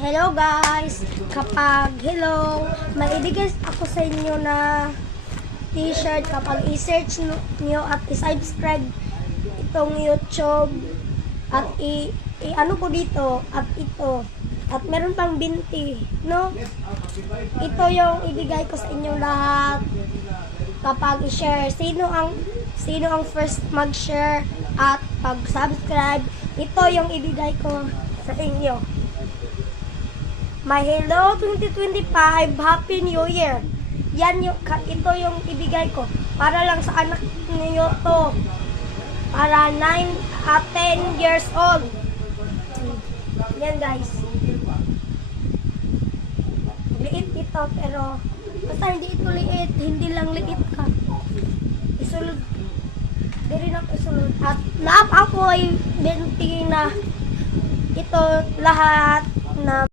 Hello guys! Hello, may ibigay ako sa inyo na t-shirt kapag i-search nyo at i-subscribe itong YouTube at ano ko dito at ito at meron pang binti, no? Ito yung ibigay ko sa inyo lahat kapag i-share. Sino ang first mag-share at pag-subscribe, ito yung ibigay ko sa inyo. My Hello 2025, Happy New Year. Ito yung ibigay ko para lang sa anak niyo to. Para 9 at 10 years old. Yan guys. Liit ito pero basta hindi ito liit, hindi lang liit ka. Isulod. Diri na isulod. At ako ay 20 na ito lahat na